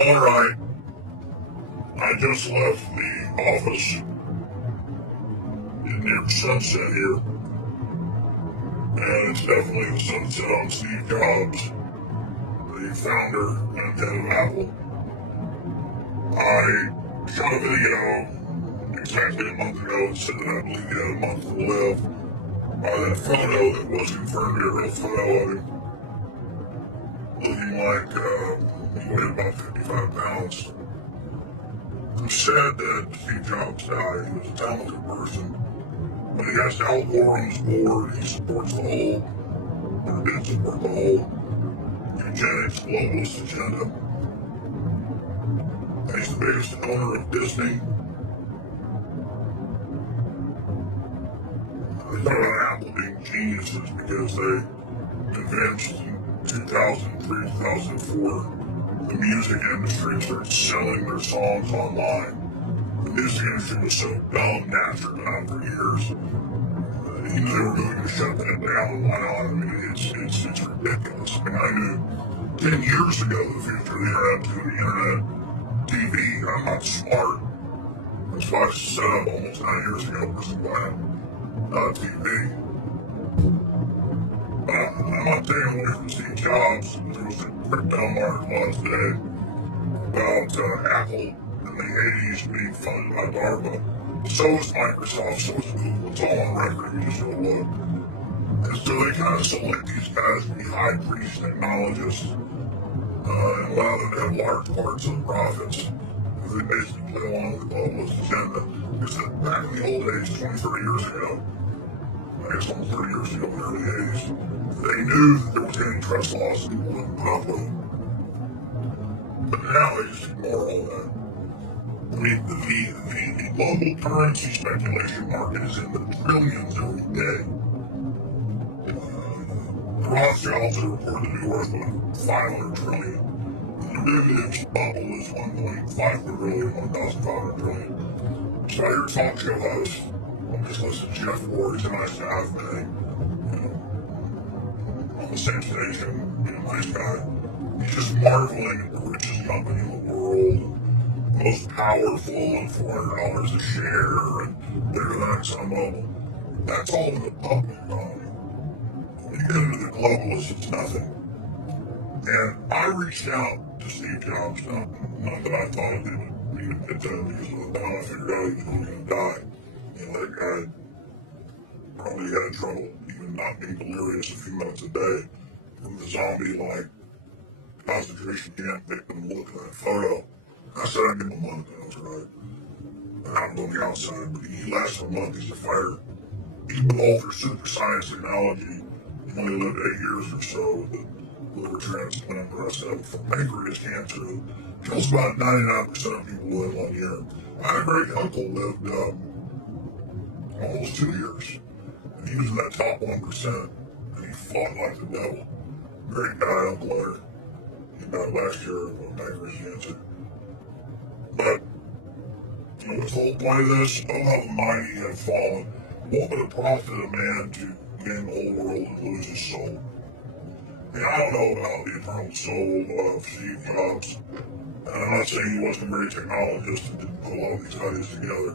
Alright, I just left the office near Sunset here, and it's definitely the sunset on Steve Jobs, the founder and head of Apple. I shot a video exactly a month ago that said that I believe he had a month to live. That photo that was confirmed to be a real photo of him, looking like he weighed about 55 pounds. Who said that Steve Jobs died. He was a talented person. But he has Al Gore on his board. He supports the whole, or did support the whole, eugenics globalist agenda. And he's the biggest owner of Disney. They talk about Apple being geniuses because they convinced in 2003, 2004, the music industry started selling their songs online. The music industry was so dumb, natural down for years. He knew they were going to shut that down. Why not? I mean, it's ridiculous. I mean, I knew 10 years ago the future of the internet to the internet TV. I'm not smart. That's why I set up almost 9 years ago wasn't buying TV. I'm not taking away from Steve Jobs. There was a pretty dumb article today about Apple in the 80s being funded by DARPA. So is Microsoft, so is Google. It's all on record. You just go look. And so they kind of select these guys to be high priest technologists and allow them to have large parts of the profits. They basically play along with the globalist agenda. Because back in the old days, 20, 30 years ago, I guess almost 30 years ago in the early 80s, they knew that there was antitrust laws and people wouldn't put up with them. But now they just ignore all that. I mean, the global currency speculation market is in the trillions every day. The Rothschilds are reported to be worth about 500 trillion. The derivatives bubble is 1.5 trillion, 1,500 trillion. So I hear talk show hosts, I just listen to Jeff Ward, he's a nice guy, on the same station, nice guy. He's just marveling at the richest company in the world, most powerful, and $400 a share, and bigger than ExxonMobil. That's all in the public economy. When you get into the globalists, it's nothing. And I reached out to Steve Jobs, not that I thought it would be a because of the time I figured out he was going to die. That guy probably had trouble even not being delirious a few minutes a day from the zombie-like concentration camp victim look at that photo. I said I'd give him a month, that was right. I'm on the outside, but he lasts a month, he's a fighter. Even with all their super science technology, he only lived 8 years or so with the liver transplant, the rest of it from pancreas cancer. Kills about 99% of people within 1 year. I had a great uncle lived almost 2 years. And he was in that top 1%, and he fought like the devil. Great guy, Uncle Leonard. He died last year of pancreas cancer. But, what's the whole point of this? Oh, how the mighty have fallen. What would it profit a man to gain the whole world and lose his soul? And I don't know about the eternal soul of Steve Jobs. And I'm not saying he wasn't a great technologist and didn't put all these ideas together.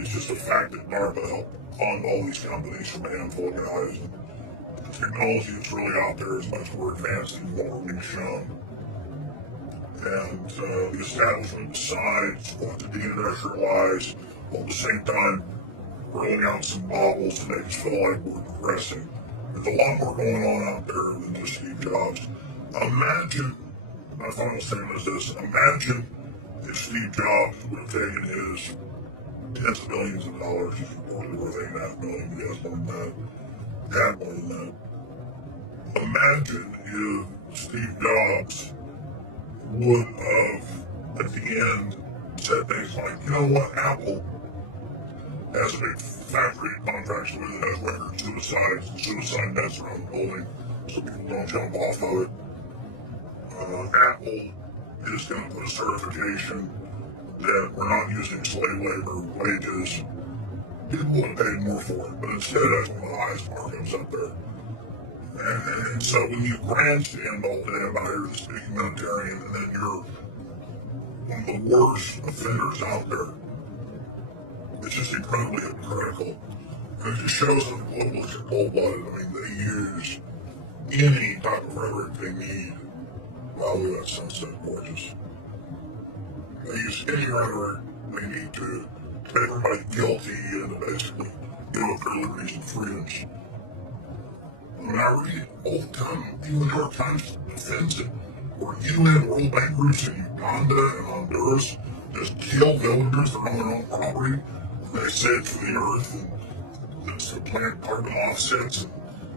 It's just a fact that DARPA helped fund all these companies from a handful of guys. The technology that's really out there is much more advanced than what we're being shown. And the establishment decides what to deindustrialize while at the same time rolling out some baubles to make us feel like we're progressing. There's a lot more going on out there than just Steve Jobs. Imagine, my final statement is this, imagine if Steve Jobs would have taken his tens of billions of dollars, he's reportedly worth $8.5 billion, he has more than that, had more than that. Imagine if Steve Jobs would have, at the end, said things like, you know what, Apple has a big factory contracts with it, has record suicides and suicide nets around the building so people don't jump off of it. Apple is going to put a certification that we're not using slave labor wages. People would have paid more for it, but instead that's one of the highest markups up there. And so when you grandstand all day about you're this big humanitarian and then you're one of the worst offenders out there, it's just incredibly hypocritical. And it just shows that the globalists are cold-blooded. I mean, they use any type of rhetoric they need. Wow, look at that sunset, gorgeous. They use any rhetoric they need to make everybody guilty and to basically give up their liberties and freedoms. I mean, I read it all the time. Even the New York Times defends it. Where UN World Bank groups in Uganda and Honduras just kill villagers that are on their own property. They say it's for the earth and it's to plant carbon offsets and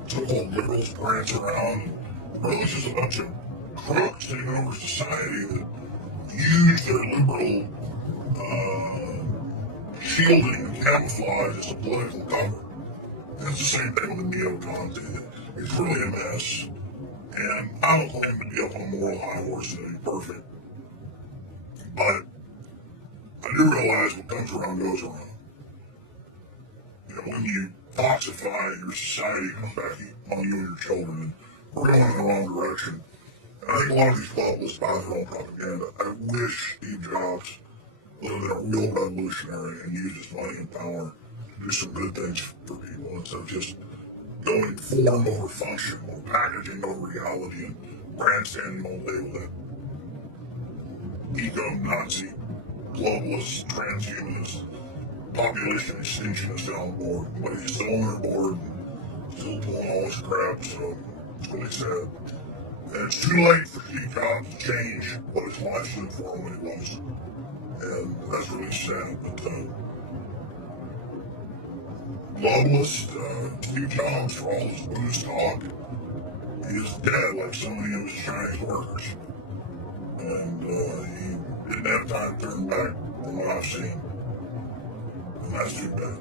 so-called liberals prance around. Really, it's just a bunch of crooks taking over society that use their liberal shielding and camouflage as a political cover. And it's the same thing with the neocons. It's really a mess. And I don't claim to be up on a moral high horse and be perfect. But I do realize what comes around goes around. You know, when you toxify your society, it comes back on you and your children. And we're going in the wrong direction. And I think a lot of these globalists buy their own propaganda. I wish Steve Jobs lived in a real revolutionary and used his money and power to do some good things for people instead of just going form over function or packaging over reality and grandstanding all day with that eco-Nazi, globalist, transhumanist, population extinctionist on board. But he's still on their board and still pulling all this crap, so it's really sad. And it's too late for Steve Jobs to change what his life stood for when he was. And that's really sad. But globalist, Steve Jobs, for all his booze talk, he is dead like so many of his Chinese workers. And he didn't have time to turn back from what I've seen. And that's too bad.